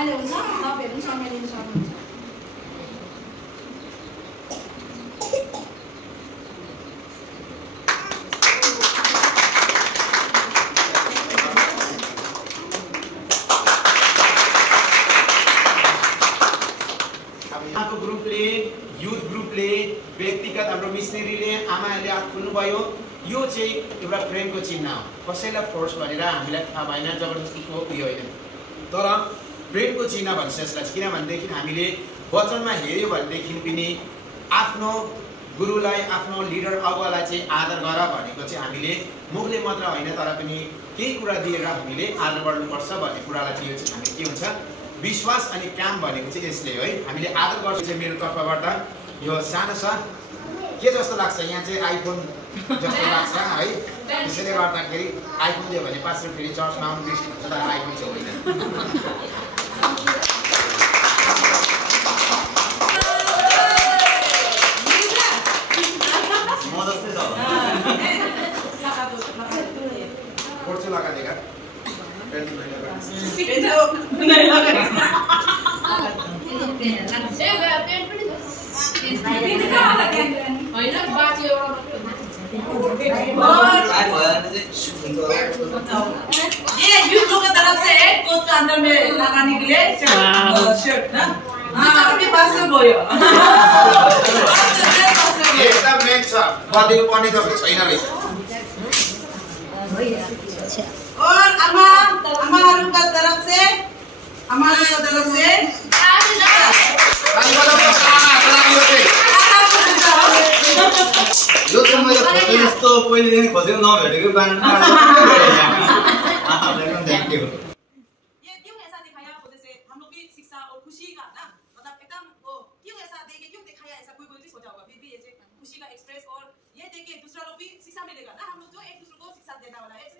अहिले हुन्छ तपाईहरु पनि समय लिन सक्नुहुन्छ यहाँको ग्रुपले युथ ग्रुपले व्यक्तिगत हाम्रो मिसनरीले आमाहरूले हात खुल्नुभयो यो चाहिँ एउटा प्रेमको चिन्ह हो कसैलाई फोर्स भनेर हामीलाई थाहा भएन जबरजस्तीको उयो होइन तर प्रेमको चिन्ह भन्छ यसलाई किनभनेदेखि हामीले वचनमा हेर्यो भनेदेखि पनि आफ्नो गुरुलाई आफ्नो लिडर अगुवालाई चाहिँ आदर गर भनेको चाहिँ हामीले मुखले मात्र होइन तर पनि केही कुरा दिएर हामीले आदर गर्नुपर्छ भन्ने कुरालाई चाहिँ यो चाहिँ हामीले के हुन्छ विश्वास अनि काम भनेको चाहिँ यसले है हामीले आदर गर्छ चाहिँ मेरो तर्फबाट यो सानो छ के जस्तो लाग्छ यहाँ चाहिँ आइफोन जस्तो लाग्छ है त्यसैले गर्दाखेरि आइफोन दियो भने पाँच फेरि चर्चमा आउनु बिर्सिनु हुन्छ तर आइफोन चाहिँ होइन म जस्तै छ पर्छु लगा दिएका ये यूट्यूब की तरफ से कोच के अंदर में लगाने के लिए शर्ट ना आपके पास से बोयो एकदम नेक्स्ट छ बदिनु पर्ने त छैन रहेछ और हमारे तरफ से यो चाहिँ मैले फोटो यस्तो पहिलेदेखि खोजेको नभेटेको कारण थ्याङ्क यू ये क्यों ऐसा दिखाया आपको जैसे हम लोग भी शिक्षा और खुशी का ना मतलब एकदम वो क्यों ऐसा देके क्यों दिखाया ऐसा कोई भी सोचा होगा फिर भी ये खुशी का एक्सप्रेस और ये देके दूसरा लोग भी शिक्षा मिलेगा ना हम लोग जो एक दूसरे को शिक्षा देने वाला है